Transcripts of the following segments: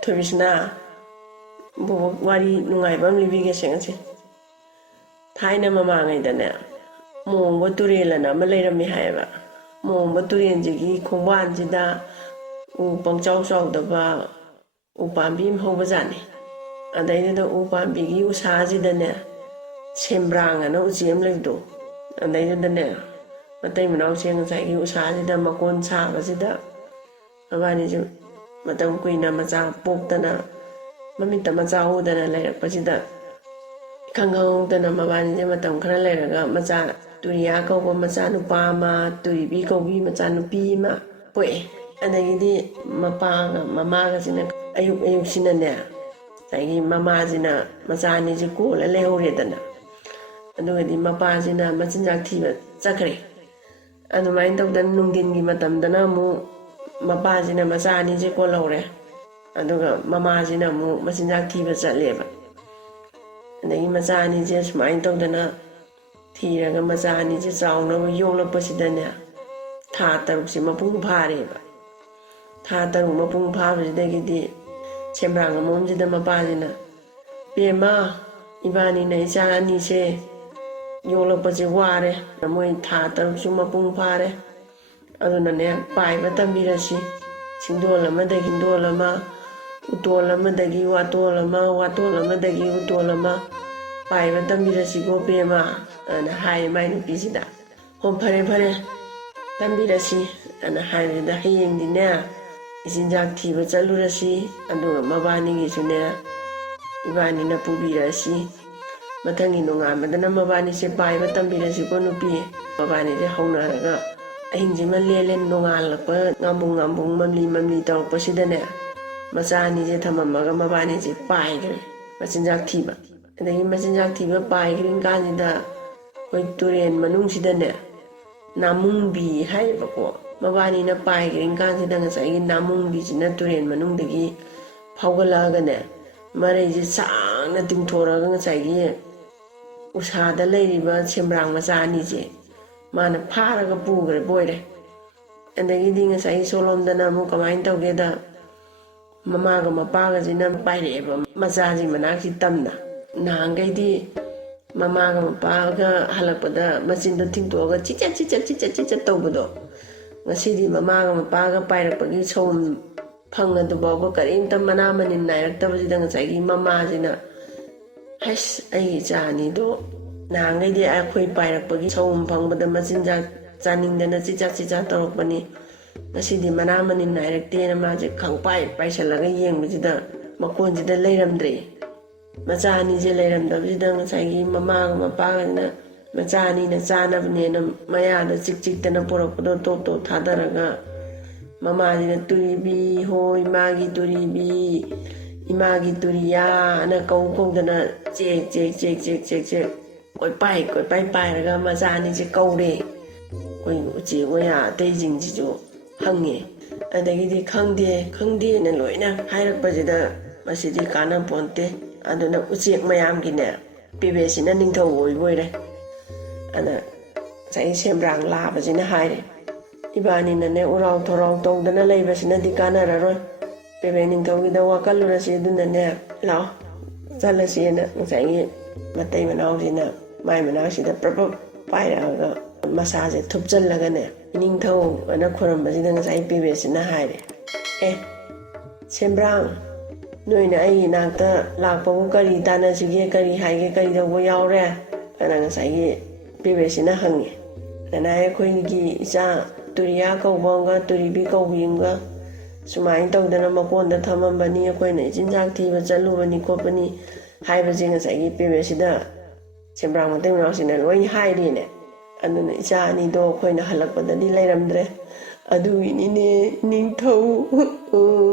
ꯊꯣꯏꯕꯤꯁꯅꯥ ꯕꯣꯕꯣꯛ ꯋꯥꯔꯤ ꯅꯨꯡꯉꯥꯏꯕ ꯑꯃ ꯂꯤꯕꯤꯒꯦꯁꯦ ꯉꯁꯤ ꯊꯥꯏꯅ ꯃꯃꯥꯡꯉꯩꯗꯅꯦ ꯃꯣꯡꯕ ꯇꯨꯔꯦꯜ ꯑꯅ ꯑꯃ ꯂꯩꯔꯝꯃꯤ ꯍꯥꯏꯌꯦꯕ ꯃꯣꯡꯕ ꯇꯨꯔꯦꯜꯁꯤꯒꯤ ꯈꯣꯡꯕꯥꯟꯁꯤꯗ ꯎ ꯄꯪꯆꯥꯎ ꯆꯥꯎꯗꯕ ꯎ ꯄꯥꯝꯕꯤ ꯑꯃ ꯍꯧꯕꯖꯥꯠꯅꯤ ꯑꯗꯩꯗꯨꯗ ꯎ ꯄꯥꯝꯕꯤꯒꯤ ꯎꯁꯥꯁꯤꯗꯅꯦ ꯁꯦꯝꯕ꯭ꯔꯥꯡ ꯑꯅ ꯎꯆꯦꯛ ꯑꯃ ꯂꯩꯕꯗꯣ ꯑꯗꯩꯗꯨꯗꯅꯦ ꯃꯇꯩ ꯃꯅꯥꯎꯁꯦ ꯉꯁꯥꯏꯒꯤ ꯎꯁꯥꯁꯤꯗ ꯃꯀꯣꯟ ꯁꯥꯕꯁꯤꯗ ꯃꯕꯥꯅꯤꯁꯦ ꯃꯇꯝ ꯀꯨꯏꯅ ꯃꯆꯥ ꯄꯣꯛꯇꯅ ꯃꯃꯤꯠꯇ ꯃꯆꯥ ꯎꯗꯅ ꯂꯩꯔꯛꯄꯁꯤꯗ ꯏꯈꯪ ꯈꯪꯍꯧꯗꯅ ꯃꯕꯥꯅꯤꯁꯦ ꯃꯇꯝ ꯈꯔ ꯂꯩꯔꯒ ꯃꯆꯥ ꯇꯨꯔꯤꯌꯥ ꯀꯧꯕ ꯃꯆꯥ ꯅꯨꯄꯥ ꯑꯃ ꯇꯨꯔꯤꯕꯤ ꯀꯧꯕꯤ ꯃꯆꯥ ꯅꯨꯄꯤ ꯑꯃ ꯄꯣꯛꯑꯦ ꯑꯗꯒꯤꯗꯤ ꯃꯄꯥꯒ ꯃꯃꯥꯒꯁꯤꯅ ꯑꯌꯨꯛ ꯑꯌꯨꯛꯁꯤꯅꯅꯦ ꯉꯁꯥꯏꯒꯤ ꯃꯃꯥꯁꯤꯅ ꯃꯆꯥ ꯑꯅꯤꯁꯦ ꯀꯣꯜꯂ ꯂꯩꯍꯧꯔꯦꯗꯅ ꯑꯗꯨꯒꯗꯤ ꯃꯄꯥꯁꯤꯅ ꯃꯆꯤꯟꯖꯥꯛ ꯊꯤꯕ ꯆꯠꯈ꯭ꯔꯦ ꯑꯗꯨꯃꯥꯏꯅ ꯇꯧꯗꯅ ꯅꯨꯡꯊꯤꯟꯒꯤ ꯃꯇꯝꯗꯅ ꯑꯃꯨꯛ ꯃꯄꯥꯁꯤꯅ ꯃꯆꯥ ꯑꯅꯤꯁꯦ ꯀꯣꯜꯍꯧꯔꯦ ꯑꯗꯨꯒ ꯃꯃꯥꯁꯤꯅ ꯑꯃꯨꯛ ꯃꯆꯤꯟꯖꯥꯛ ꯊꯤꯕ ꯆꯠꯂꯦꯕ ꯑꯗꯒꯤ ꯃꯆꯥ ꯑꯅꯤꯁꯦ ꯁꯨꯃꯥꯏꯅ ꯇꯧꯗꯅ ꯊꯤꯔꯒ ꯃꯆꯥ ꯑꯅꯤꯁꯦ ꯆꯥꯎꯅꯕ ꯌꯣꯛꯂꯛꯄꯁꯤꯗꯅꯦ ꯊꯥ 6ꯁꯦ ꯃꯄꯨꯡ ꯐꯥꯔꯦꯕ ꯊꯥ 6 ꯃꯄꯨꯡ ꯐꯥꯕꯁꯤꯗꯒꯤꯗꯤ ꯁꯦꯝꯕ꯭ꯔꯥꯡ ꯑꯃꯣꯝꯁꯤꯗ ꯃꯄꯥꯁꯤꯅ ꯄꯦꯃ ꯏꯕꯥꯅꯤꯅ ꯏꯆꯥ ꯑꯅꯤꯁꯦ ꯌꯣꯛꯂꯛꯄꯁꯦ ꯋꯥꯔꯦ ꯃꯣꯏ ꯊꯥ 6ꯁꯨ ꯃꯄꯨꯡ ꯐꯥꯔꯦ ꯑꯗꯨꯅꯅꯦ ꯄꯥꯏꯕ ꯇꯝꯕꯤꯔꯁꯤ ꯁꯤꯡꯗꯣꯜ ꯑꯃꯗꯒꯤ ꯍꯤꯡꯗꯣꯜ ꯑꯃ ꯎꯇꯣꯜ ꯑꯃꯗꯒꯤ ꯋꯥꯇꯣꯜ ꯑꯃ ꯋꯥꯇꯣꯜ ꯑꯃꯗꯒꯤ ꯎꯇꯣꯜ ꯑꯃ ꯄꯥꯏꯕ ꯇꯝꯕꯤꯔꯁꯤꯀꯣ ꯄꯦꯃ ꯑꯅ ꯍꯥꯏ ꯃꯥꯏ ꯅꯨꯄꯤꯁꯤꯗ ꯍꯣ ꯐꯔꯦ ꯐꯔꯦ ꯇꯝꯕꯤꯔꯁꯤ ꯑꯅ ꯍꯥꯏꯕꯁꯤꯗ ꯍꯌꯦꯡꯗꯤꯅꯦ ꯏꯆꯤꯟꯖꯥꯛ ꯊꯤꯕ ꯆꯠꯂꯨꯔꯁꯤ ꯑꯗꯨꯒ ꯃꯕꯥꯅꯤꯒꯤꯁꯨꯅꯦ ꯏꯕꯥꯅꯤꯅ ꯄꯨꯕꯤꯔꯛꯑꯁꯤ ꯃꯊꯪꯒꯤ ꯅꯣꯡꯉꯥꯟꯕꯗꯅ ꯃꯕꯥꯅꯤꯁꯦ ꯄꯥꯏꯕ ꯇꯝꯕꯤꯔꯁꯤꯀꯣ ꯅꯨꯄꯤ ꯃꯕꯥꯅꯤꯁꯦ ꯍꯧꯅꯔꯒ ꯑꯍꯤꯡꯁꯤꯃ ꯂꯦꯜꯂꯦ ꯅꯣꯡꯉꯥꯜꯂꯛꯄ ꯉꯥꯝꯕꯨꯡ ꯉꯥꯝꯕꯨꯡ ꯃꯝꯂꯤ ꯃꯝꯂꯤ ꯇꯧꯔꯛꯄꯁꯤꯗꯅꯦ ꯃꯆꯥ ꯑꯅꯤꯁꯦ ꯊꯝꯃꯝꯃꯒ ꯃꯕꯥꯅꯤꯁꯦ ꯄꯥꯏꯈ꯭ꯔꯦ ꯃꯆꯤꯟꯖꯥꯛ ꯊꯤꯕ ꯑꯗꯒꯤ ꯃꯆꯤꯟꯖꯥꯛ ꯊꯤꯕ ꯄꯥꯏꯈ꯭ꯔꯤ ꯀꯥꯟꯁꯤꯗ ꯑꯩꯈꯣꯏ ꯇꯨꯔꯦꯟ ꯃꯅꯨꯡꯁꯤꯗꯅꯦ ꯅꯥꯃꯨꯡꯕꯤ ꯍꯥꯏꯌꯦꯕꯀꯣ ꯃꯕꯥꯅꯤꯅ ꯄꯥꯏꯈ꯭ꯔꯤ ꯀꯥꯟꯁꯤꯗ ꯉꯁꯥꯏꯒꯤ ꯅꯥꯃꯨꯡꯕꯤꯁꯤꯅ ꯇꯨꯔꯦꯟ ꯃꯅꯨꯡꯗꯒꯤ ꯐꯥꯎꯒꯠꯂꯛꯑꯒꯅꯦ ꯃꯔꯩꯁꯦ ꯁꯥꯡꯅ ꯇꯤꯡꯊꯣꯔꯛꯑꯒ ꯉꯁꯥꯏꯒꯤ ꯎꯁꯥꯗ ꯂꯩꯔꯤꯕ ꯁꯦꯝꯕ꯭ꯔꯥꯡ ꯃꯆꯥ ꯑꯅꯤꯁꯦ ꯃꯥꯅ ꯐꯥꯔꯒ ꯄꯨꯈ꯭ꯔꯦ ꯕꯣꯏꯔꯦ ꯑꯗꯒꯤꯗꯤ ꯉꯁꯥꯏꯒꯤ ꯁꯣꯂꯣꯝꯗꯅ ꯑꯃꯨꯛ ꯀꯃꯥꯏꯅ ꯇꯧꯒꯦꯗ ꯃꯃꯥꯒ ꯃꯄꯥꯒꯁꯤꯅ ꯄꯥꯏꯔꯛꯑꯦꯕ ꯃꯆꯥꯁꯤ ꯃꯅꯥꯛꯁꯤ ꯇꯝꯅ ꯅꯍꯥꯟꯈꯩꯗꯤ ꯃꯃꯥꯒ ꯃꯄꯥꯒ ꯍꯜꯂꯛꯄꯗ ꯃꯆꯤꯟꯗꯣ ꯊꯤꯡꯇꯣꯛꯑꯒ ꯆꯤꯆꯠ ꯆꯤꯆꯠ ꯆꯤꯆꯠ ꯆꯤꯆꯠ ꯇꯧꯕꯗꯣ ꯉꯁꯤꯗꯤ ꯃꯃꯥꯒ ꯃꯄꯥꯒ ꯄꯥꯏꯔꯛꯄꯒꯤ ꯁꯧꯝ ꯐꯪꯉꯗꯨꯐꯥꯎꯕ ꯀꯔꯤꯝꯇ ꯃꯅꯥ ꯃꯅꯤꯟ ꯅꯥꯏꯔꯛꯇꯕꯁꯤꯗ ꯉꯁꯥꯏꯒꯤ ꯃꯃꯥꯁꯤꯅ ꯍꯩꯁ ꯑꯩꯒꯤ ꯏꯆꯥ ꯑꯅꯤꯗꯣ ꯅꯍꯥꯟꯈꯩꯗꯤ ꯑꯩꯈꯣꯏ ꯄꯥꯏꯔꯛꯄꯒꯤ ꯁꯧꯝ ꯐꯪꯕꯗ ꯃꯆꯤꯟꯖꯥꯛ ꯆꯥꯅꯤꯡꯗꯅ ꯆꯤꯆꯥ ꯆꯤꯆꯥ ꯇꯧꯔꯛꯄꯅꯤ ꯉꯁꯤꯗꯤ ꯃꯅꯥ ꯃꯅꯤꯟ ꯅꯥꯏꯔꯛꯇꯦꯅ ꯃꯥꯁꯦ ꯈꯪꯄꯥꯏ ꯄꯥꯏꯁꯜꯂꯒ ꯌꯦꯡꯕꯁꯤꯗ ꯃꯀꯣꯟꯁꯤꯗ ꯂꯩꯔꯝꯗ꯭ꯔꯦ ꯃꯆꯥ ꯑꯅꯤꯁꯦ ꯂꯩꯔꯝꯗꯕꯁꯤꯗ ꯉꯁꯥꯏꯒꯤ ꯃꯃꯥꯒ ꯃꯄꯥꯒꯅ ꯃꯆꯥ ꯑꯅꯤꯅ ꯆꯥꯅꯕꯅꯦꯅ ꯃꯌꯥꯗ ꯆꯤꯛ ꯆꯤꯛꯇꯅ ꯄꯨꯔꯛꯄꯗꯣ ꯇꯣꯞ ꯇꯣꯞ ꯊꯥꯗꯔꯒ ꯃꯃꯥꯁꯤꯅ ꯇꯨꯔꯤꯕꯤ ꯍꯣꯏ ꯏꯃꯥꯒꯤ ꯇꯨꯔꯤꯕꯤ ꯏꯃꯥꯒꯤ ꯇꯨꯔꯤꯌꯥꯅ ꯀꯧꯗꯅ ꯆꯦꯛ ꯆꯦꯛ ꯆꯦꯛ ꯆꯦꯛ ꯆꯦꯛ ꯆꯦꯛ ꯀꯣꯏꯄꯥꯏ ꯄꯥꯏꯔꯒ ꯃꯆꯥ ꯑꯅꯤꯁꯦ ꯀꯧꯔꯦ ꯑꯩꯈꯣꯏ ꯎꯆꯦꯛ ꯋꯥꯌꯥ ꯑꯇꯩꯁꯤꯡꯁꯤꯁꯨ ꯍꯪꯉꯦ ꯑꯗꯒꯤꯗꯤ ꯈꯪꯗꯦꯅ ꯂꯣꯏꯅ ꯍꯥꯏꯔꯛꯄꯁꯤꯗ ꯃꯁꯤꯗꯤ ꯀꯥꯟꯅꯄꯣꯟꯇꯦ ꯑꯗꯨꯅ ꯎꯆꯦꯛ ꯃꯌꯥꯝꯒꯤꯅꯦ ꯄꯦꯕꯦꯁꯤꯅ ꯅꯤꯡꯊꯧ ꯑꯣꯏꯕꯣꯏꯔꯦ ꯑꯗ ꯉꯁꯥꯏ ꯁꯦꯝꯕ꯭ꯔꯥꯡ ꯂꯥꯕꯁꯤꯅ ꯍꯥꯏꯔꯦ ꯏꯕꯥꯅꯤꯅꯅꯦ ꯎꯔꯥꯎ ꯊꯧꯔꯥꯎ ꯇꯧꯗꯅ ꯂꯩꯕꯁꯤꯅꯗꯤ ꯀꯥꯟꯅꯔꯔꯣꯏ ꯄꯦꯕꯦ ꯅꯤꯡꯊꯧꯒꯤꯗ ꯋꯥꯀꯠꯂꯨꯔꯁꯤ ꯑꯗꯨꯅꯅꯦ ꯂꯥꯛꯑꯣ ꯆꯠꯂꯁꯦꯅ ꯉꯁꯥꯏꯒꯤ ꯃꯇꯩ ꯃꯅꯥꯎꯁꯤꯅ ꯃꯥꯏ ꯃꯅꯥꯛꯁꯤꯗ ꯄ꯭ꯔꯞ ꯄꯥꯏꯔꯛꯑꯒ ꯃꯁꯥꯁꯦ ꯊꯨꯞꯆꯜꯂꯒꯅꯦ ꯏꯅꯤꯡꯊꯧ ꯑꯅ ꯈꯨꯔꯝꯕꯁꯤꯗ ꯉꯁꯥꯏ ꯄꯦꯕꯦꯁꯤꯅ ꯍꯥꯏꯔꯦ ꯁꯦꯝꯕ꯭ꯔꯥꯡ ꯅꯣꯏꯅ ꯑꯩꯒꯤ ꯏꯅꯥꯛꯇ ꯂꯥꯛꯄꯕꯨ ꯀꯔꯤ ꯇꯥꯟꯅꯁꯤꯒꯦ ꯀꯔꯤ ꯍꯥꯏꯒꯦ ꯀꯔꯤ ꯇꯧꯕ ꯌꯥꯎꯔꯦ ꯑꯅ ꯉꯁꯥꯏꯒꯤ ꯄꯦꯕꯦꯁꯤꯅ ꯍꯪꯉꯦ ꯑꯗꯨꯅ ꯑꯩꯈꯣꯏꯒꯤ ꯏꯆꯥ ꯇꯨꯔꯤꯌꯥ ꯀꯧꯕ ꯑꯃꯒ ꯇꯨꯔꯤꯕꯤ ꯀꯧꯕꯤ ꯑꯃꯒ ꯁꯨꯃꯥꯏꯅ ꯇꯧꯗꯅ ꯃꯀꯣꯟꯗ ꯊꯝꯃꯝꯕꯅꯤ ꯑꯩꯈꯣꯏꯅ ꯏꯆꯤꯟꯖꯥꯛ ꯊꯤꯕ ꯆꯠꯂꯨꯕꯅꯤ ꯈꯣꯠꯄꯅꯤ ꯍꯥꯏꯕꯁꯦ ꯉꯁꯥꯏꯒꯤ ꯄꯦꯕꯦꯁꯤꯗ ꯁꯦꯝꯕ꯭ꯔꯥꯡ ꯃꯇꯩ ꯃꯅꯥꯎꯁꯤꯡꯅ ꯂꯣꯏ ꯍꯥꯏꯔꯦꯅꯦ ꯑꯗꯨꯅ ꯏꯆꯥ ꯑꯅꯤꯗꯣ ꯑꯩꯈꯣꯏꯅ ꯍꯜꯂꯛꯄꯗꯗꯤ ꯂꯩꯔꯝꯗ꯭ꯔꯦ ꯑꯗꯨꯒꯤꯅꯤꯅꯦ ꯅꯤꯡꯊꯧ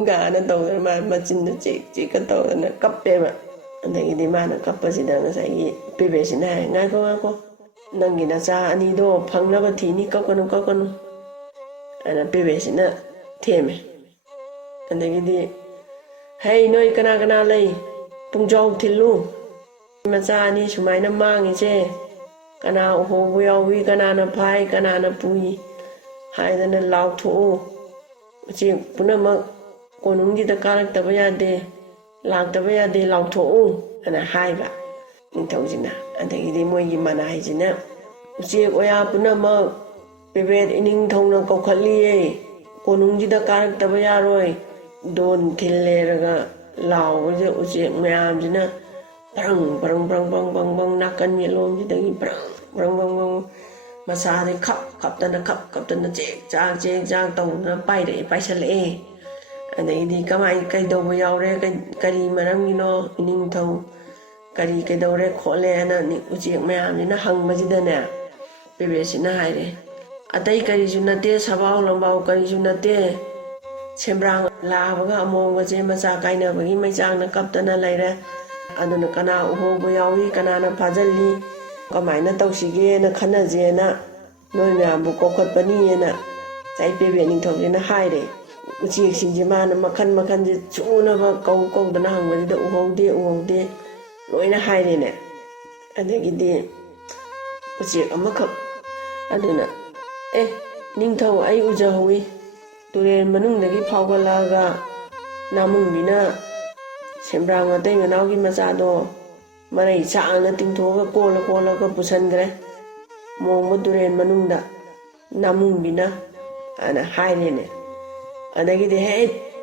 ꯒꯥꯅ ꯇꯧꯗꯅ ꯃꯥ ꯃꯆꯤꯟꯗ ꯆꯦꯛ ꯆꯦꯛꯀ ꯇꯧꯗꯅ ꯀꯞꯄꯦꯕ ꯑꯗꯒꯤꯗꯤ ꯃꯥꯅ ꯀꯞꯄꯁꯤꯗ ꯉꯁꯥꯏꯒꯤ ꯄꯦꯕꯦꯁꯤꯅ ꯍꯥꯏ ꯉꯥꯏꯈꯣ ꯅꯪꯒꯤ ꯅꯆꯥ ꯑꯅꯤꯗꯣ ꯐꯪꯅꯕ ꯊꯤꯅꯤ ꯀꯞꯀꯅꯨ ꯑꯗ ꯄꯦꯕꯦꯁꯤꯅ ꯊꯦꯝꯃꯦ ꯑꯗꯒꯤꯗꯤ ꯍꯩ ꯅꯣꯏ ꯀꯅꯥ ꯂꯩ ꯄꯨꯡꯖꯥꯎ ꯊꯤꯜꯂꯨ ꯃꯆꯥ ꯑꯅꯤ ꯁꯨꯃꯥꯏꯅ ꯃꯥꯡꯉꯤꯁꯦ ꯀꯅꯥ ꯎꯍꯧꯕ ꯌꯥꯎꯏ ꯀꯅꯥꯅ ꯐꯥꯏ ꯀꯅꯥꯅ ꯄꯨꯏ ꯍꯥꯏꯗꯅ ꯂꯥꯎꯊꯣꯛꯎ ꯎꯆꯦꯛ ꯄꯨꯝꯅꯃꯛ ꯀꯣꯅꯨꯡꯒꯤꯗ ꯀꯥꯔꯛꯇꯕ ꯌꯥꯗꯦ ꯂꯥꯛꯇꯕ ꯌꯥꯗꯦ ꯂꯥꯎꯊꯣꯛꯎ ꯑꯅ ꯍꯥꯏꯕ ꯅꯤꯡꯊꯧꯁꯤꯅ ꯑꯗꯒꯤꯗꯤ ꯃꯣꯏꯒꯤ ꯃꯅꯥꯏꯁꯤꯅ ꯎꯆꯦꯛ ꯋꯥꯌꯥ ꯄꯨꯝꯅꯃꯛ ꯄꯦꯕꯦꯠ ꯏꯅꯤꯡꯊꯧꯅ ꯀꯧꯈꯠꯂꯤꯌꯦ ꯀꯣꯅꯨꯡꯁꯤꯗ ꯀꯥꯔꯛꯇꯕ ꯌꯥꯔꯣꯏ ꯗꯣꯟ ꯊꯤꯜꯂꯦꯔꯒ ꯂꯥꯎꯕꯁꯤꯗ ꯎꯆꯦꯛ ꯃꯌꯥꯝꯁꯤꯅ ꯕ꯭ꯔꯪ ꯕ꯭ꯔꯪ ꯕ꯭ꯔꯪ ꯕ꯭ꯔꯪ ꯕ꯭ꯔꯪ ꯕ꯭ꯔꯪ ꯅꯥꯀꯟ ꯌꯦꯠꯂꯣꯝꯁꯤꯗꯒꯤ ꯕ꯭ꯔꯪ ꯕ꯭ꯔꯪ ꯕ꯭ꯔꯪ ꯕ꯭ꯔꯪ ꯃꯁꯥꯁꯦ ꯈꯞꯇꯅ ꯆꯦꯛ ꯆꯥꯛ ꯇꯧꯗꯅ ꯄꯥꯏꯁꯜꯂꯛꯑꯦ ꯑꯗꯒꯤꯗꯤ ꯀꯩꯗꯧꯕ ꯌꯥꯎꯔꯦ ꯀꯔꯤ ꯃꯔꯝꯒꯤꯅꯣ ꯏꯅꯤꯡꯊꯧ ꯀꯩꯗꯧꯔꯦ ꯈꯣꯠꯂꯦꯅ ꯎꯆꯦꯛ ꯃꯌꯥꯝꯁꯤꯅ ꯍꯪꯕꯁꯤꯗꯅꯦ ꯄꯦꯕꯦꯠꯁꯤꯅ ꯍꯥꯏꯔꯦ ꯑꯇꯩ ꯀꯔꯤꯁꯨ ꯅꯠꯇꯦ ꯁꯕꯥꯎ ꯂꯝꯕꯥꯎ ꯀꯔꯤꯁꯨ ꯅꯠꯇꯦ ꯁꯦꯝꯕ꯭ꯔꯥꯡ ꯂꯥꯕꯒ ꯑꯃꯣꯝꯒꯁꯦ ꯃꯆꯥ ꯀꯥꯏꯅꯕꯒꯤ ꯃꯩꯆꯥꯛꯅ ꯀꯞꯇꯅ ꯂꯩꯔꯦ ꯑꯗꯨꯅ ꯀꯅꯥ ꯎꯍꯧꯕ ꯌꯥꯎꯏ ꯀꯅꯥꯅ ꯐꯥꯖꯤꯜꯂꯤ ꯀꯃꯥꯏꯅ ꯇꯧꯁꯤꯒꯦꯅ ꯈꯟꯅꯁꯦꯅ ꯅꯣꯏ ꯃꯌꯥꯝꯕꯨ ꯀꯧꯈꯠꯄꯅꯤꯅ ꯉꯁꯥꯏ ꯄꯦꯕꯦꯠ ꯅꯤꯡꯊꯧꯁꯤꯅ ꯍꯥꯏꯔꯦ ꯎꯆꯦꯛꯁꯤꯡꯁꯦ ꯃꯥꯅ ꯃꯈꯟꯁꯦ ꯁꯨꯅꯕ ꯀꯧꯗꯅ ꯍꯪꯕꯁꯤꯗ ꯎꯍꯧꯗꯦ ꯂꯣꯏꯅ ꯍꯥꯏꯔꯦꯅꯦ ꯑꯗꯒꯤꯗꯤ ꯎꯆꯦꯛ ꯑꯃꯈꯛ ꯑꯗꯨꯅ ꯅꯤꯡꯊꯧ ꯑꯩ ꯎꯖꯍꯧꯏ ꯇꯨꯔꯦꯜ ꯃꯅꯨꯡꯗꯒꯤ ꯐꯥꯎꯒꯠꯂꯛꯑꯒ ꯅꯥꯃꯨꯡꯕꯤꯅ ꯁꯦꯝꯕ꯭ꯔꯥꯡ ꯃꯇꯩ ꯃꯅꯥꯎꯒꯤ ꯃꯆꯥꯗꯣ ꯃꯔꯩ ꯁꯥꯡꯅ ꯇꯤꯡꯊꯣꯛꯑꯒ ꯀꯣꯜꯂꯒ ꯄꯨꯁꯟꯈ꯭ꯔꯦ ꯃꯣꯡꯕ ꯇꯨꯔꯦꯜ ꯃꯅꯨꯡꯗ ꯅꯥꯃꯨꯡꯕꯤꯅ ꯑꯅ ꯍꯥꯏꯔꯦꯅꯦ ꯑꯗꯒꯤꯗꯤ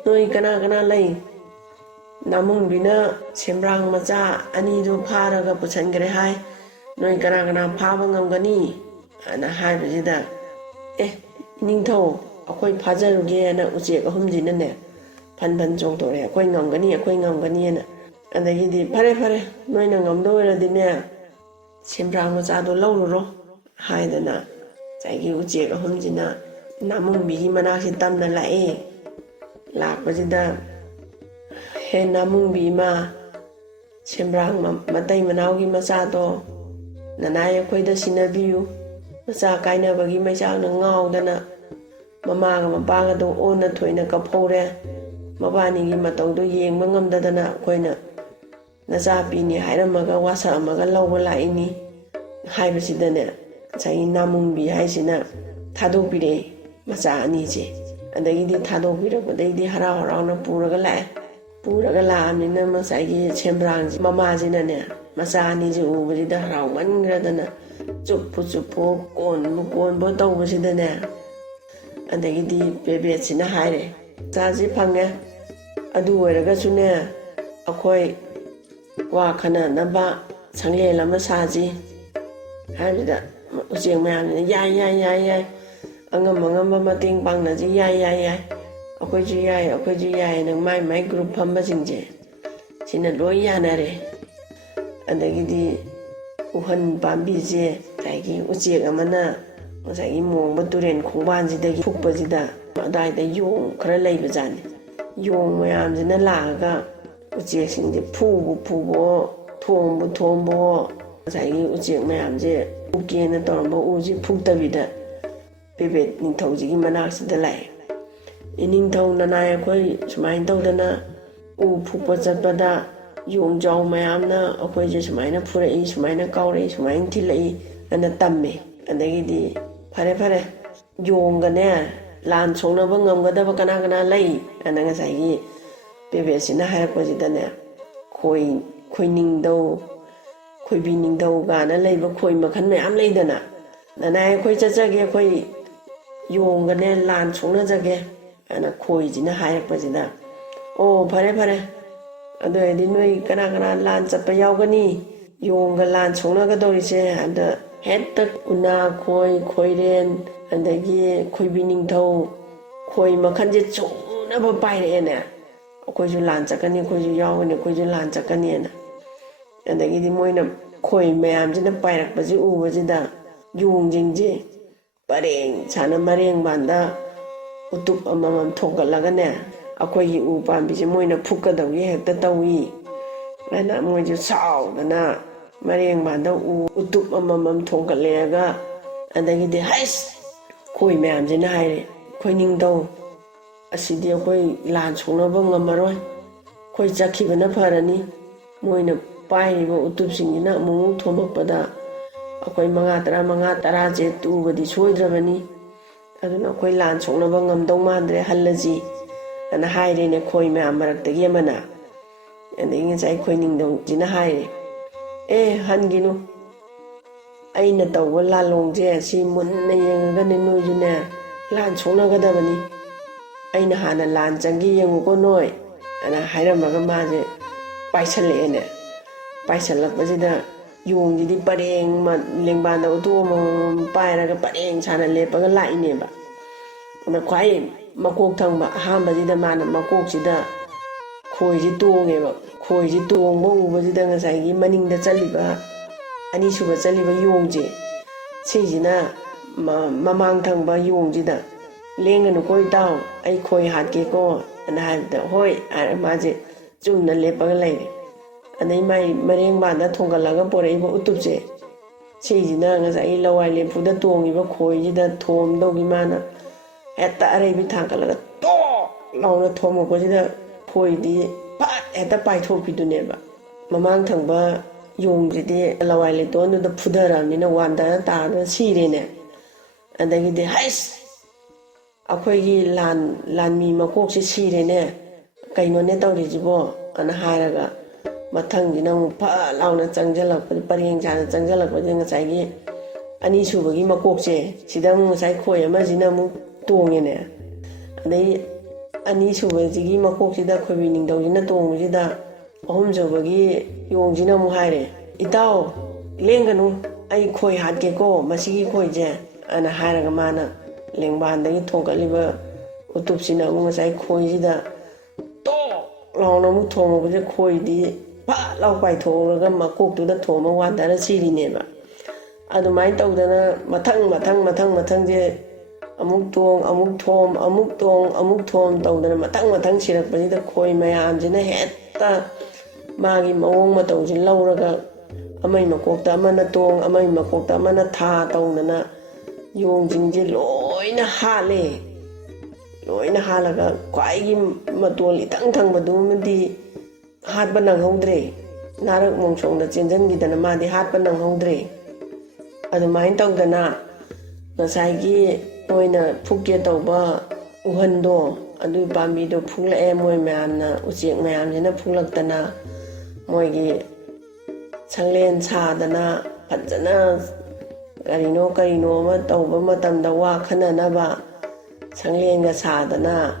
ꯅꯣꯏ ꯀꯅꯥ ꯂꯩ ꯅꯥꯃꯨꯡꯕꯤꯅ ꯁꯦꯝꯕ꯭ꯔꯥꯡ ꯃꯆꯥ ꯑꯅꯤꯗꯨ ꯐꯥꯔꯒ ꯄꯨꯁꯟꯈ꯭ꯔꯦ ꯍꯥꯏ ꯅꯣꯏ ꯀꯅꯥ ꯐꯥꯕ ꯉꯝꯒꯅꯤ ꯑꯅ ꯍꯥꯏꯕꯁꯤꯗ ꯅꯤꯡꯊꯧ ꯑꯩꯈꯣꯏ ꯐꯥꯖꯔꯨꯒꯦꯅ ꯎꯆꯦꯛ ꯑꯍꯨꯝꯁꯤꯅꯅꯦ ꯐꯟ ꯆꯣꯡꯊꯣꯔꯛꯑꯦ ꯑꯩꯈꯣꯏ ꯉꯝꯒꯅꯤꯅ ꯑꯗꯒꯤꯗꯤ ꯐꯔꯦ ꯅꯣꯏꯅ ꯉꯝꯗ ꯑꯣꯏꯔꯗꯤꯅꯦ ꯁꯦꯝꯕ꯭ꯔꯥꯡ ꯃꯆꯥꯗꯣ ꯂꯧꯔꯨꯔꯣ ꯍꯥꯏꯗꯅ ꯉꯁꯥꯏꯒꯤ ꯎꯆꯦꯛ ꯑꯍꯨꯝꯁꯤꯅ ꯅꯥꯃꯨꯡꯕꯤꯒꯤ ꯃꯅꯥꯛꯁꯤ ꯇꯝꯅ ꯂꯥꯛꯑꯦ ꯂꯥꯛꯄꯁꯤꯗ ꯅꯥꯃꯨꯡꯕꯤ ꯏꯃꯥ ꯁꯦꯝꯕ꯭ꯔꯥꯡ ꯃꯇꯩ ꯃꯅꯥꯎꯒꯤ ꯃꯆꯥꯗꯣ ꯅꯅꯥꯏ ꯑꯩꯈꯣꯏꯗ ꯁꯤꯟꯅꯕꯤꯌꯨ ꯃꯆꯥ ꯀꯥꯏꯅꯕꯒꯤ ꯃꯩꯆꯥꯛꯅ ꯉꯥꯎꯗꯅ ꯃꯃꯥꯒ ꯃꯄꯥꯒꯗꯣ ꯑꯣꯟꯅ ꯊꯣꯏꯅ ꯀꯞꯐꯧꯔꯦ ꯃꯕꯥꯅꯤꯒꯤ ꯃꯇꯧꯗꯣ ꯌꯦꯡꯕ ꯉꯝꯗꯗꯅ ꯑꯩꯈꯣꯏꯅ ꯅꯆꯥꯄꯤꯅꯤ ꯍꯥꯏꯔꯝꯃꯒ ꯋꯥꯁꯛꯑꯝꯃꯒ ꯂꯧꯕ ꯂꯥꯛꯏꯅꯤ ꯍꯥꯏꯕꯁꯤꯗꯅꯦ ꯉꯁꯥꯏꯒꯤ ꯅꯥꯃꯨꯡꯕꯤ ꯍꯥꯏꯁꯤꯅ ꯊꯥꯗꯣꯛꯄꯤꯔꯛꯑꯦ ꯃꯆꯥ ꯑꯅꯤꯁꯦ ꯑꯗꯒꯤꯗꯤ ꯊꯥꯗꯣꯛꯄꯤꯔꯛꯄꯗꯩꯗꯤ ꯍꯔꯥꯎꯅ ꯄꯨꯔꯒ ꯂꯥꯛꯑꯕꯅꯤꯅ ꯉꯁꯥꯏꯒꯤ ꯁꯦꯝꯕ꯭ꯔꯥꯡꯁꯤ ꯃꯃꯥꯁꯤꯅꯅꯦ ꯃꯆꯥ ꯑꯅꯤꯁꯦ ꯎꯕꯁꯤꯗ ꯍꯔꯥꯎꯃꯟꯈ꯭ꯔꯗꯅ ꯆꯨꯞꯄꯨ ꯀꯣꯟꯕꯨ ꯇꯧꯕꯁꯤꯗꯅꯦ ꯑꯗꯒꯤꯗꯤ ꯄꯦꯕꯦꯠꯁꯤꯅ ꯍꯥꯏꯔꯦ ꯃꯆꯥꯁꯤ ꯐꯪꯉꯦ ꯑꯗꯨ ꯑꯣꯏꯔꯒꯁꯨꯅꯦ ꯑꯩꯈꯣꯏ ꯋꯥ ꯈꯟꯅꯅꯕ ꯁꯪꯂꯦꯟ ꯑꯃ ꯁꯥꯁꯤ ꯍꯥꯏꯕꯁꯤꯗ ꯎꯆꯦꯛ ꯃꯌꯥꯝꯁꯤꯅ ꯌꯥꯏ ꯑꯉꯝꯕ ꯃꯇꯦꯡ ꯄꯥꯡꯅꯁꯤ ꯌꯥꯏ ꯑꯩꯈꯣꯏꯁꯨ ꯌꯥꯏ ꯃꯥꯏ ꯒ꯭ꯔꯨꯞ ꯐꯝꯕꯁꯤꯡꯁꯦ ꯁꯤꯅ ꯂꯣꯏ ꯌꯥꯅꯔꯦ ꯑꯗꯒꯤꯗꯤ ꯎꯍꯟ ꯄꯥꯝꯕꯤꯁꯦ ꯉꯁꯥꯏꯒꯤ ꯎꯆꯦꯛ ꯑꯃꯅ ꯉꯁꯥꯏꯒꯤ ꯃꯣꯡꯕ ꯇꯨꯔꯦꯟ ꯈꯣꯡꯕꯥꯟꯁꯤꯗꯒꯤ ꯐꯨꯛꯄꯁꯤꯗ ꯑꯗꯨꯋꯥꯏꯗ ꯌꯣꯡ ꯈꯔ ꯂꯩꯕꯖꯥꯠꯅꯤ ꯌꯣꯡ ꯃꯌꯥꯝꯁꯤꯅ ꯂꯥꯛꯑꯒ ꯎꯆꯦꯛꯁꯤꯡꯁꯦ ꯐꯨꯕꯣ ꯊꯣꯝꯕꯣ ꯉꯁꯥꯏꯒꯤ ꯎꯆꯦꯛ ꯃꯌꯥꯝꯁꯦ ꯐꯨꯛꯀꯦꯅ ꯇꯧꯔꯝꯕ ꯎꯁꯦ ꯐꯨꯛꯇꯕꯤꯗ ꯄꯦꯕꯦꯠ ꯅꯤꯡꯊꯧꯁꯤꯒꯤ ꯃꯅꯥꯛꯁꯤꯗ ꯂꯥꯛꯑꯦ ꯏꯅꯤꯡꯊꯧ ꯅꯅꯥꯏ ꯑꯩꯈꯣꯏ ꯁꯨꯃꯥꯏꯅ ꯇꯧꯗꯅ ꯎ ꯐꯨꯛꯄ ꯆꯠꯄꯗ ꯌꯣꯡꯖꯥꯎ ꯃꯌꯥꯝꯅ ꯑꯩꯈꯣꯏꯁꯦ ꯁꯨꯃꯥꯏꯅ ꯐꯨꯔꯛꯏ ꯁꯨꯃꯥꯏꯅ ꯀꯥꯎꯔꯛꯏ ꯁꯨꯃꯥꯏꯅ ꯊꯤꯜꯂꯛꯏ ꯑꯅ ꯇꯝꯃꯦ ꯑꯗꯒꯤꯗꯤ ꯐꯔꯦ ꯌꯣꯡꯒꯅꯦ ꯂꯥꯟ ꯁꯣꯛꯅꯕ ꯉꯝꯒꯗꯕ ꯀꯅꯥ ꯂꯩ ꯑꯅ ꯉꯁꯥꯏꯒꯤ ꯄꯦꯕꯦꯠꯁꯤꯅ ꯍꯥꯏꯔꯛꯄꯁꯤꯗꯅꯦ ꯈꯣꯏꯅꯤꯡꯊꯧ ꯈꯣꯏꯕꯤ ꯅꯤꯡꯊꯧ ꯀꯥꯏꯅ ꯂꯩꯕ ꯈꯣꯏ ꯃꯈꯜ ꯃꯌꯥꯝ ꯂꯩꯗꯅ ꯅꯅꯥꯏ ꯑꯩꯈꯣꯏ ꯆꯠꯆꯒꯦ ꯑꯩꯈꯣꯏ ꯌꯣꯡꯒꯅꯦ ꯂꯥꯟ ꯁꯣꯛꯅꯖꯒꯦ ꯑꯅ ꯈꯣꯏꯁꯤꯅ ꯍꯥꯏꯔꯛꯄꯁꯤꯗ ꯑꯣ ꯐꯔꯦ ꯑꯗꯨ ꯑꯣꯏꯔꯗꯤ ꯅꯣꯏ ꯀꯅꯥ ꯂꯥꯟ ꯆꯠꯄ ꯌꯥꯎꯒꯅꯤ ꯌꯣꯡꯒ ꯂꯥꯟ ꯁꯣꯛꯅꯒꯗꯧꯔꯤꯁꯦ ꯍꯥꯏꯕꯗ ꯍꯦꯛꯇ ꯎꯅꯥ ꯈꯣꯏꯔꯦꯟ ꯑꯗꯒꯤ ꯈꯣꯏꯕꯤ ꯅꯤꯡꯊꯧ ꯈꯣꯏ ꯃꯈꯜꯁꯦ ꯁꯨꯅꯕ ꯄꯥꯏꯔꯛꯑꯦꯅꯦ ꯑꯩꯈꯣꯏꯁꯨ ꯂꯥꯟ ꯆꯠꯀꯅꯤ ꯑꯩꯈꯣꯏꯁꯨ ꯌꯥꯎꯒꯅꯤ ꯑꯩꯈꯣꯏꯁꯨ ꯂꯥꯟ ꯆꯠꯀꯅꯤꯅ ꯑꯗꯒꯤꯗꯤ ꯃꯣꯏꯅ ꯈꯣꯏ ꯃꯌꯥꯝꯁꯤꯅ ꯄꯥꯏꯔꯛꯄꯁꯤ ꯎꯕꯁꯤꯗ ꯌꯣꯡꯁꯤꯡꯁꯦ ꯄꯔꯦꯡ ꯁꯥꯟꯅ ꯃꯔꯦꯡꯕꯥꯟꯗ ꯎꯇꯨꯞ ꯑꯃꯃꯝ ꯊꯣꯡꯒꯠꯂꯒꯅꯦ ꯑꯩꯈꯣꯏꯒꯤ ꯎ ꯄꯥꯝꯕꯤꯁꯦ ꯃꯣꯏꯅ ꯐꯨꯛꯀꯗꯧꯒꯤ ꯍꯦꯛꯇ ꯇꯧꯏ ꯑꯗꯨꯅ ꯃꯣꯏꯁꯨ ꯁꯥꯎꯗꯅ ꯃꯔꯦꯡꯕꯥꯟꯗ ꯎꯇꯨꯞ ꯑꯃꯃꯝ ꯊꯣꯡꯒꯠꯂꯛꯑꯒ ꯑꯗꯒꯤꯗꯤ ꯈꯣꯏ ꯃꯌꯥꯝꯁꯤꯅ ꯍꯥꯏꯔꯦ ꯑꯩꯈꯣꯏ ꯅꯤꯡꯊꯧ ꯑꯁꯤꯗꯤ ꯑꯩꯈꯣꯏ ꯂꯥꯟ ꯁꯣꯛꯅꯕ ꯉꯝꯃꯔꯣꯏ ꯑꯩꯈꯣꯏ ꯆꯠꯈꯤꯕꯅ ꯐꯔꯅꯤ ꯃꯣꯏꯅ ꯄꯥꯏꯔꯤꯕ ꯎꯇꯨꯞꯁꯤꯡꯁꯤꯅ ꯑꯃꯨꯛ ꯊꯣꯝꯃꯛꯄꯗ ꯑꯩꯈꯣꯏ 5 ꯇꯨꯕꯗꯤ ꯁꯣꯏꯗ꯭ꯔꯕꯅꯤ ꯑꯗꯨꯅ ꯑꯩꯈꯣꯏ ꯂꯥꯟ ꯁꯣꯛꯅꯕ ꯉꯝꯗꯧ ꯃꯥꯟꯗ꯭ꯔꯦ ꯍꯜꯂꯁꯤ ꯑꯅ ꯍꯥꯏꯔꯦꯅꯦ ꯈꯣꯏ ꯃꯌꯥꯝ ꯃꯔꯛꯇꯒꯤ ꯑꯃꯅ ꯑꯗꯒꯤ ꯉꯁꯥꯏ ꯈꯣꯏꯅꯤꯡꯊꯧꯁꯤꯅ ꯍꯥꯏꯔꯦ ꯍꯟꯒꯤꯅꯨ ꯑꯩꯅ ꯇꯧꯕ ꯂꯥꯂꯣꯡꯁꯦ ꯁꯤ ꯃꯨꯟꯅ ꯌꯦꯡꯉꯒꯅꯦ ꯅꯣꯏꯁꯨꯅꯦ ꯂꯥꯟ ꯁꯣꯛꯅꯒꯗꯕꯅꯤ ꯑꯩꯅ ꯍꯥꯟꯅ ꯂꯥꯟ ꯆꯪꯒꯦ ꯌꯦꯡꯉꯨꯀꯣ ꯅꯣꯏ ꯑꯅ ꯍꯥꯏꯔꯝꯃꯒ ꯃꯥꯁꯦ ꯄꯥꯏꯁꯜꯂꯛꯑꯦꯅꯦ ꯄꯥꯏꯁꯜꯂꯛꯄꯁꯤꯗ ꯌꯣꯡꯁꯤꯗꯤ ꯄꯔꯦꯡ ꯂꯦꯡꯕꯥꯟꯗ ꯎꯇꯣꯞ ꯑꯃꯃꯝ ꯄꯥꯏꯔꯒ ꯄꯔꯦꯡ ꯁꯥꯅ ꯂꯦꯞꯄꯒ ꯂꯥꯛꯏꯅꯦꯕ ꯑꯗ ꯈ꯭ꯋꯥꯏ ꯃꯀꯣꯛ ꯊꯪꯕ ꯑꯍꯥꯟꯕꯁꯤꯗ ꯃꯥꯅ ꯃꯀꯣꯛꯁꯤꯗ ꯈꯣꯏꯁꯤ ꯇꯣꯡꯉꯦꯕ ꯈꯣꯏꯁꯤ ꯇꯣꯡꯕ ꯎꯕꯁꯤꯗ ꯉꯁꯥꯏꯒꯤ ꯃꯅꯤꯡꯗ ꯆꯠꯂꯤꯕ ꯑꯅꯤꯁꯨꯕ ꯆꯠꯂꯤꯕ ꯌꯣꯡꯁꯦ ꯁꯤꯁꯤꯅ ꯃꯃꯥꯡ ꯊꯪꯕ ꯌꯣꯡꯁꯤꯗ ꯂꯦꯡꯒꯅꯨꯀꯣ ꯏꯇꯥꯎ ꯑꯩ ꯈꯣꯏ ꯍꯥꯠꯀꯦꯀꯣ ꯑꯅ ꯍꯥꯏꯕꯗ ꯍꯣꯏ ꯍꯥꯏꯔ ꯃꯥꯁꯦ ꯆꯨꯝꯅ ꯂꯦꯞꯄꯒ ꯂꯩꯔꯦ ꯑꯗꯩ ꯃꯥꯏ ꯃꯔꯦꯡꯕꯥꯟꯗ ꯊꯣꯡꯒꯠꯂꯒ ꯄꯣꯔꯛꯏꯕ ꯎꯇꯨꯞꯁꯦ ꯁꯤꯁꯤꯅ ꯉꯁꯥꯏꯒꯤ ꯂꯋꯥꯏ ꯂꯦꯝꯐꯨꯗ ꯇꯣꯡꯉꯤꯕ ꯈꯣꯏꯁꯤꯗ ꯊꯣꯝꯗꯧꯒꯤ ꯃꯥꯅ ꯍꯦꯛꯇ ꯑꯔꯩꯕꯤ ꯊꯥꯡꯒꯠꯂꯒ ꯇꯣꯛ ꯂꯥꯎꯅ ꯊꯣꯝꯃꯛꯄꯁꯤꯗ ꯈꯣꯏꯗꯤ ꯐꯠ ꯍꯦꯛꯇ ꯄꯥꯏꯊꯣꯛꯄꯤꯗꯨꯅꯦꯕ ꯃꯃꯥꯡ ꯊꯪꯕ ꯌꯣꯡꯁꯤꯗꯤ ꯂꯋꯥꯏ ꯂꯩꯇꯣꯟꯗꯨꯗ ꯐꯨꯊꯔꯛꯑꯕꯅꯤꯅ ꯋꯥꯟꯗꯔ ꯇꯥꯔꯗꯅ ꯁꯤꯔꯦꯅꯦ ꯑꯗꯒꯤꯗꯤ ꯍꯩꯁ ꯑꯩꯈꯣꯏꯒꯤ ꯂꯥꯟꯃꯤ ꯃꯀꯣꯛꯁꯤ ꯁꯤꯔꯦꯅꯦ ꯀꯩꯅꯣꯅꯦ ꯇꯧꯔꯤꯁꯤꯕꯣ ꯑꯅ ꯍꯥꯏꯔꯒ ꯃꯊꯪꯁꯤꯅ ꯑꯃꯨꯛ ꯐꯠ ꯂꯥꯎꯅ ꯆꯪꯁꯤꯜꯂꯛꯄ ꯄꯔꯦꯡ ꯁꯥꯅ ꯆꯪꯁꯤꯜꯂꯛꯄꯁꯤꯗ ꯉꯁꯥꯏꯒꯤ ꯑꯅꯤꯁꯨꯕꯒꯤ ꯃꯀꯣꯛꯁꯦ ꯁꯤꯗ ꯑꯃꯨꯛ ꯉꯁꯥꯏ ꯈꯣꯏ ꯑꯃꯁꯤꯅ ꯑꯃꯨꯛ ꯇꯣꯡꯉꯦꯅꯦ ꯑꯗꯩ ꯑꯅꯤꯁꯨꯕꯁꯤꯒꯤ ꯃꯀꯣꯛꯁꯤꯗ ꯈꯣꯏꯕꯤ ꯅꯤꯡꯊꯧꯁꯤꯅ ꯇꯣꯡꯕꯁꯤꯗ ꯑꯍꯨꯝꯁꯨꯕꯒꯤ ꯌꯣꯡꯁꯤꯅ ꯑꯃꯨꯛ ꯍꯥꯏꯔꯦ ꯏꯇꯥꯎ ꯂꯦꯡꯒꯅꯨ ꯑꯩ ꯈꯣꯏ ꯍꯥꯠꯀꯦꯀꯣ ꯃꯁꯤꯒꯤ ꯈꯣꯏꯁꯦ ꯑꯅ ꯍꯥꯏꯔꯒ ꯃꯥꯅ ꯂꯦꯡꯕꯥꯟꯗꯒꯤ ꯊꯣꯡꯒꯠꯂꯤꯕ ꯎꯇꯨꯞꯁꯤꯅ ꯑꯃꯨꯛ ꯉꯁꯥꯏ ꯈꯣꯏꯁꯤꯗ ꯇꯣꯛ ꯂꯥꯎꯅ ꯑꯃꯨꯛ ꯊꯣꯝꯃꯛꯄꯁꯦ ꯈꯣꯏꯗꯤ ꯐꯠ ꯂꯥꯎ ꯄꯥꯏꯊꯣꯛꯑꯒ ꯃꯀꯣꯛꯇꯨꯗ ꯊꯣꯝꯃ ꯋꯥꯟꯗꯔ ꯁꯤꯔꯤꯅꯦꯕ ꯑꯗꯨꯃꯥꯏꯅ ꯇꯧꯗꯅ ꯃꯊꯪꯁꯦ ꯑꯃꯨꯛ ꯇꯣꯡ ꯑꯃꯨꯛ ꯊꯣꯝ ꯑꯃꯨꯛ ꯇꯣꯡ ꯑꯃꯨꯛ ꯊꯣꯝ ꯇꯧꯗꯅ ꯃꯊꯪ ꯁꯤꯔꯛꯄꯁꯤꯗ ꯈꯣꯏ ꯃꯌꯥꯝꯁꯤꯅ ꯍꯦꯛꯇ ꯃꯥꯒꯤ ꯃꯑꯣꯡ ꯃꯇꯧꯁꯤ ꯂꯧꯔꯒ ꯑꯃꯒꯤ ꯃꯀꯣꯛꯇ ꯑꯃꯅ ꯇꯣꯡ ꯑꯃꯒꯤ ꯃꯀꯣꯛꯇ ꯑꯃꯅ ꯊꯥ ꯇꯧꯗꯅ ꯌꯣꯡꯁꯤꯡꯁꯦ ꯂꯣꯏꯅ ꯍꯥꯠꯂꯦ ꯂꯣꯏꯅ ꯍꯥꯠꯂꯒ ꯈ꯭ꯋꯥꯏꯒꯤ ꯃꯇꯣꯜ ꯏꯊꯪ ꯊꯪꯕꯗꯨꯃꯗꯤ ꯍꯥꯠꯄ ꯅꯪꯍꯧꯗ꯭ꯔꯦ ꯅꯥꯔꯛ ꯃꯣꯡꯁꯣꯡꯗ ꯆꯦꯟꯁꯤꯟꯈꯤꯗꯅ ꯃꯥꯗꯤ ꯍꯥꯠꯄ ꯅꯪꯍꯧꯗ꯭ꯔꯦ ꯑꯗꯨꯃꯥꯏꯅ ꯇꯧꯗꯅ ꯉꯁꯥꯏꯒꯤ ꯃꯣꯏꯅ ꯐꯨꯛꯀꯦ ꯇꯧꯕ ꯎꯍꯟꯗꯣ ꯑꯗꯨꯒꯤ ꯄꯥꯝꯕꯤꯗꯣ ꯐꯨꯛꯂꯛꯑꯦ ꯃꯣꯏ ꯃꯌꯥꯝꯅ ꯎꯆꯦꯛ ꯃꯌꯥꯝꯁꯤꯅ ꯐꯨꯛꯂꯛꯇꯅ ꯃꯣꯏꯒꯤ ꯁꯪꯂꯦꯟ ꯁꯥꯗꯅ ꯐꯖꯅ ꯀꯔꯤꯅꯣ ꯑꯃ ꯇꯧꯕ ꯃꯇꯝꯗ ꯋꯥ ꯈꯟꯅꯅꯕ ꯁꯪꯂꯦꯟꯒ ꯁꯥꯗꯅ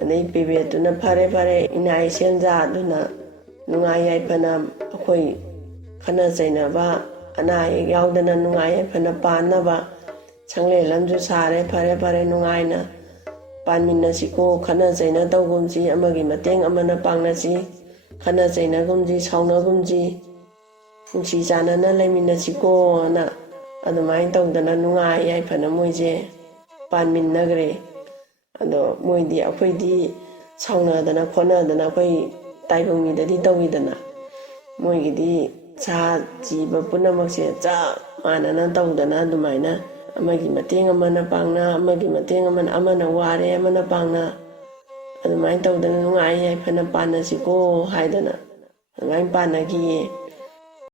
ꯑꯗꯩ ꯄꯦꯕꯦꯠꯇꯨꯅ ꯐꯔꯦ ꯏꯅꯥꯏ ꯁꯦꯟꯖꯥꯗꯨꯅ ꯅꯨꯡꯉꯥꯏ ꯌꯥꯏꯐꯅ ꯑꯩꯈꯣꯏ ꯈꯟꯅ ꯆꯩꯅꯕ ꯑꯅꯥ ꯑꯌꯦꯛ ꯌꯥꯎꯗꯅ ꯅꯨꯡꯉꯥꯏ ꯌꯥꯏꯐꯅ ꯄꯥꯟꯅꯕ ꯁꯪꯂꯦꯟ ꯑꯃꯁꯨ ꯁꯥꯔꯦ ꯐꯔꯦ ꯅꯨꯡꯉꯥꯏꯅ ꯄꯥꯟꯃꯤꯟꯅꯁꯤꯀꯣ ꯈꯟꯅ ꯆꯩꯅ ꯇꯧꯒꯨꯝꯁꯤ ꯑꯃꯒꯤ ꯃꯇꯦꯡ ꯑꯃꯅ ꯄꯥꯡꯅꯁꯤ ꯈꯟꯅ ꯆꯩꯅꯒꯨꯝꯁꯤ ꯁꯥꯎꯅꯒꯨꯝꯁꯤ ꯅꯨꯡꯁꯤ ꯆꯥꯟꯅꯅ ꯂꯩꯃꯤꯟꯅꯁꯤꯀꯣꯅ ꯑꯗꯨꯃꯥꯏꯅ ꯇꯧꯗꯅ ꯅꯨꯡꯉꯥꯏ ꯌꯥꯏꯐꯅ ꯃꯣꯏꯁꯦ ꯄꯥꯟꯃꯤꯟꯅꯈ꯭ꯔꯦ ꯑꯗꯣ ꯃꯣꯏꯗꯤ ꯑꯩꯈꯣꯏꯗꯤ ꯁꯥꯎꯅꯗꯅ ꯈꯣꯠꯅꯗꯅ ꯑꯩꯈꯣই ꯇꯥꯏꯕꯪ ꯃꯤꯗꯗꯤ ꯇꯧꯋꯤꯗꯅ ꯃꯣꯏꯒꯤꯗꯤ ꯁꯥ ꯖꯤꯕ ꯄꯨꯝꯅꯃꯛꯁꯦ ꯆꯞ ꯃꯥꯟꯅꯅ ꯇꯧꯗꯅ ꯑꯗꯨꯃꯥꯏꯅ ꯑꯃꯒꯤ ꯃꯇꯦꯡ ꯑꯃꯅ ꯄꯥꯡꯅ ꯑꯃꯒꯤ ꯃꯇꯦꯡ ꯑꯃꯅ ꯋꯥꯔꯦ ꯑꯃꯅ ꯄꯥꯡꯅ ꯑꯗꯨꯃꯥꯏꯅ ꯇꯧꯗꯅ ꯅꯨꯡꯉꯥꯏ ꯌꯥꯏꯐꯅ ꯄꯥꯟꯅꯁꯤꯀꯣ ꯍꯥꯏꯗꯅ ꯑꯗꯨꯃꯥꯏꯅ ꯄꯥꯟꯅꯈꯤꯌꯦ